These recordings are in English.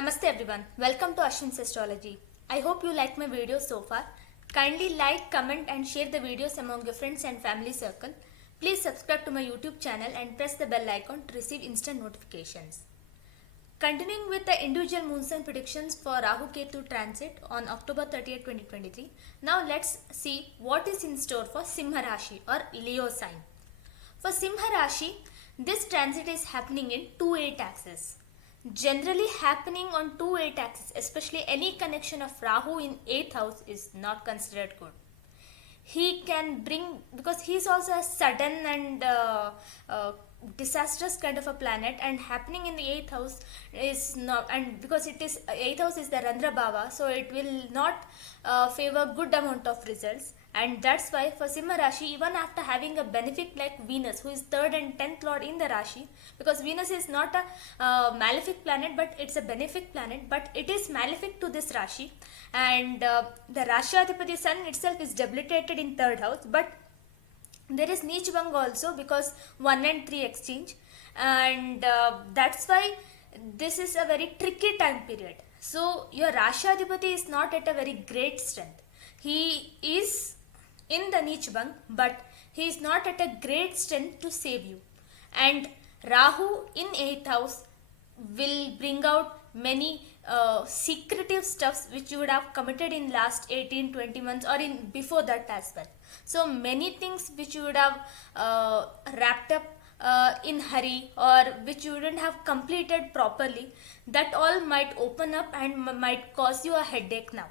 Namaste everyone, welcome to Ashwin's Astrology. I hope you like my videos so far. Kindly like, comment and share the videos among your friends and family circle. Please subscribe to my YouTube channel and press the bell icon to receive instant notifications. Continuing with the individual moon sign predictions for Rahu-Ketu Transit on October 30th, 2023. Now let's see what is in store for Simha rashi or Leo sign. For Simha rashi, this transit is happening in 2-8 axis. Generally happening on 2-8 axis, especially any connection of Rahu in 8th house is not considered good. He can bring, because he is also a sudden and disastrous kind of a planet, and happening in the 8th house is not, and because it is 8th house is the Randra Bhava, so it will not favor good amount of results. And that's why for Simha Rashi, even after having a benefic like Venus, who is 3rd and 10th lord in the Rashi, because Venus is not a malefic planet but it's a benefic planet, but it is malefic to this Rashi, and the Rashi Adhipati Sun itself is debilitated in 3rd house, but there is Neech Bang also because 1 and 3 exchange, and that's why this is a very tricky time period. So your Rashi Adhipati is not at a very great strength. He is in the Neech Bang, but he is not at a great strength to save you. And Rahu in 8th house will bring out many secretive stuffs which you would have committed in last 18-20 months or in before that as well. So many things which you would have wrapped up in hurry, or which you wouldn't have completed properly, that all might open up and might cause you a headache now.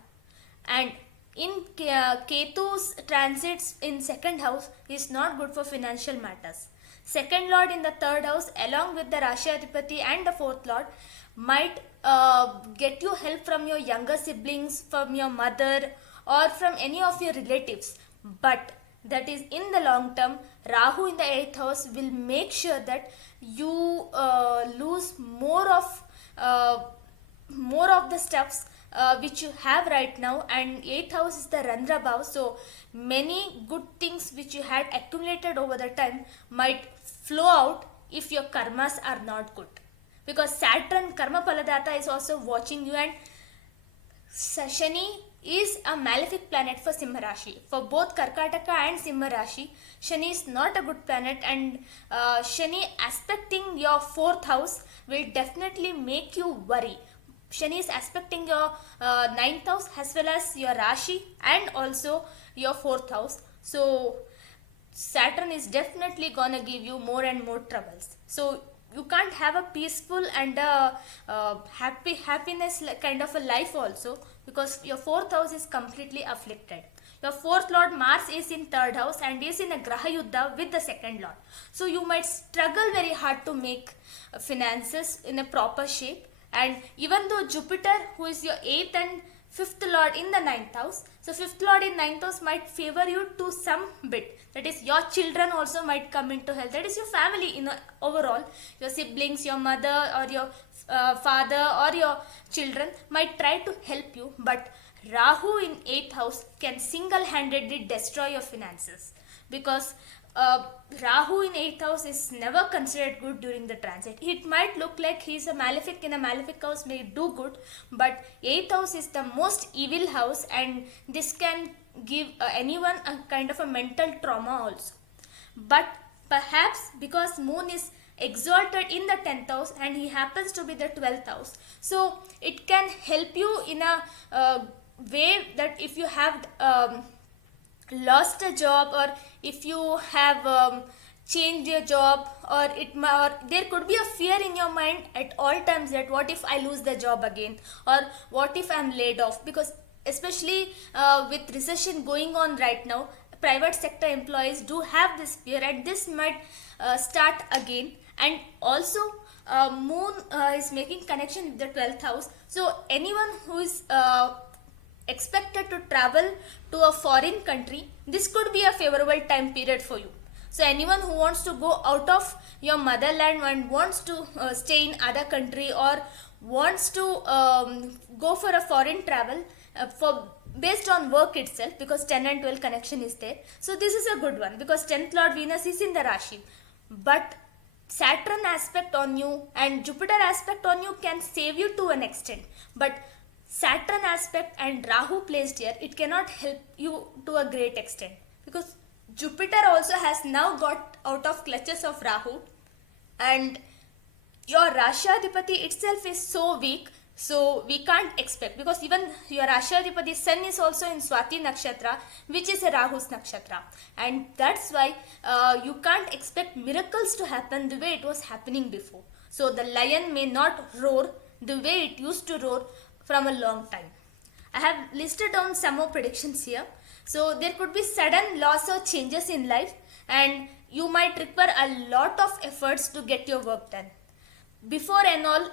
And in Ketu's transits in 2nd house is not good for financial matters. 2nd lord in the 3rd house along with the Rashi Adhipati and the 4th lord might get you help from your younger siblings, from your mother or from any of your relatives. But that is in the long term. Rahu in the 8th house will make sure that you lose more of the stuffs which you have right now, and 8th house is the Randra Bhav, so many good things which you had accumulated over the time might flow out if your karmas are not good, because Saturn Karma Paladata is also watching you, and Shani is a malefic planet for Simha Rashi. For both Karkataka and Simha Rashi, Shani is not a good planet, and Shani aspecting your 4th house will definitely make you worry. Shani is aspecting your 9th house as well as your Rashi and also your 4th house. So Saturn is definitely gonna give you more and more troubles. So you can't have a peaceful and happiness kind of a life also, because your 4th house is completely afflicted. Your 4th lord Mars is in 3rd house and is in a Graha Yuddha with the 2nd lord. So you might struggle very hard to make finances in a proper shape. And even though Jupiter, who is your 8th and 5th lord in the 9th house, so 5th lord in 9th house might favor you to some bit. That is, your children also might come into health. That is your family in overall. Your siblings, your mother or your father or your children might try to help you. But Rahu in 8th house can single-handedly destroy your finances, because Rahu in 8th house is never considered good during the transit. It might look like he is a malefic in a malefic house, may do good, but 8th house is the most evil house, and this can give anyone a kind of a mental trauma also. But perhaps because moon is exalted in the 10th house and he happens to be the 12th house, so it can help you in a way that if you have lost a job, or if you have changed your job, or there could be a fear in your mind at all times that what if I lose the job again, or what if I'm laid off, because especially with recession going on right now, private sector employees do have this fear, and this might start again. And also moon is making connection with the 12th house, so anyone who is expected to travel to a foreign country, this could be a favorable time period for you. So anyone who wants to go out of your motherland and wants to stay in other country, or wants to go for a foreign travel for based on work itself, because 10 and 12 connection is there. So this is a good one, because 10th lord Venus is in the Rashi. But Saturn aspect on you and Jupiter aspect on you can save you to an extent, but Saturn aspect and Rahu placed here, it cannot help you to a great extent, because Jupiter also has now got out of clutches of Rahu, and your Rashadipati itself is so weak, so we can't expect, because even your Rashadipati Sun is also in Swati Nakshatra, which is a Rahu's Nakshatra, and that's why you can't expect miracles to happen the way it was happening before. So the lion may not roar the way it used to roar from a long time. I have listed down some more predictions here. So there could be sudden loss or changes in life, and you might require a lot of efforts to get your work done. Before and all,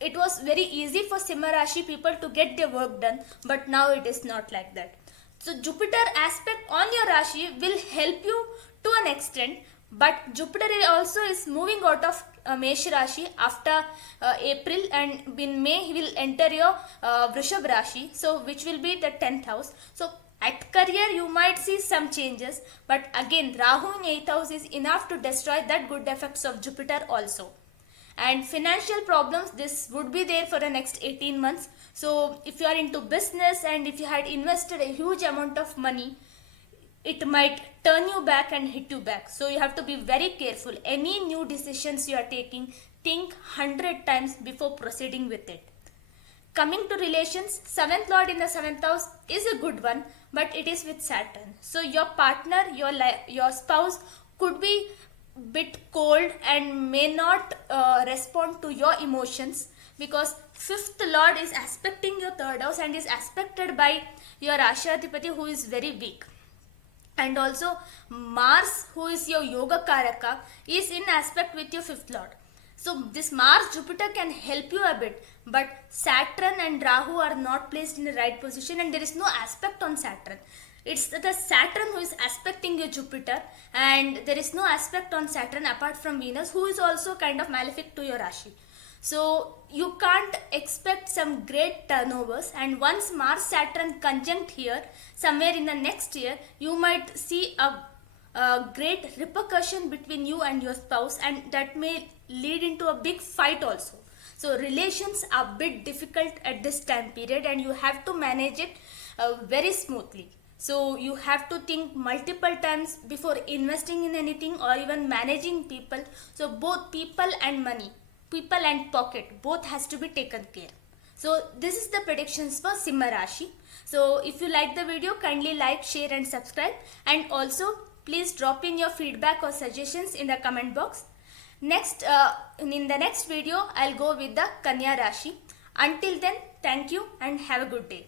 it was very easy for Simha Rashi people to get their work done, but now it is not like that. So Jupiter aspect on your Rashi will help you to an extent, but Jupiter also is moving out of Mesh Rashi after April, and in May he will enter your Vrishab Rashi, so which will be the 10th house. So at career you might see some changes, but again Rahu in 8th house is enough to destroy that good effects of Jupiter also. And financial problems, this would be there for the next 18 months. So if you are into business and if you had invested a huge amount of money, it might turn you back and hit you back. So you have to be very careful. Any new decisions you are taking, think 100 times before proceeding with it. Coming to relations, 7th lord in the 7th house is a good one, but it is with Saturn. So your partner, your spouse could be bit cold and may not respond to your emotions, because 5th lord is aspecting your 3rd house and is aspected by your Rashadipati, who is very weak. And also Mars, who is your yoga karaka, is in aspect with your 5th lord. So this Mars Jupiter can help you a bit, but Saturn and Rahu are not placed in the right position, and there is no aspect on Saturn. It's the Saturn who is aspecting your Jupiter, and there is no aspect on Saturn apart from Venus, who is also kind of malefic to your Rashi. So you can't expect some great turnovers, and once Mars Saturn conjunct here, somewhere in the next year, you might see a great repercussion between you and your spouse, and that may lead into a big fight also. So relations are a bit difficult at this time period, and you have to manage it very smoothly. So you have to think multiple times before investing in anything or even managing people. So both people and money, people and pocket, both has to be taken care. So this is the predictions for Simha Rashi. So if you like the video, kindly like, share and subscribe, and also please drop in your feedback or suggestions in the comment box. Next, in the next video, I'll go with the Kanya Rashi. Until then, thank you and have a good day.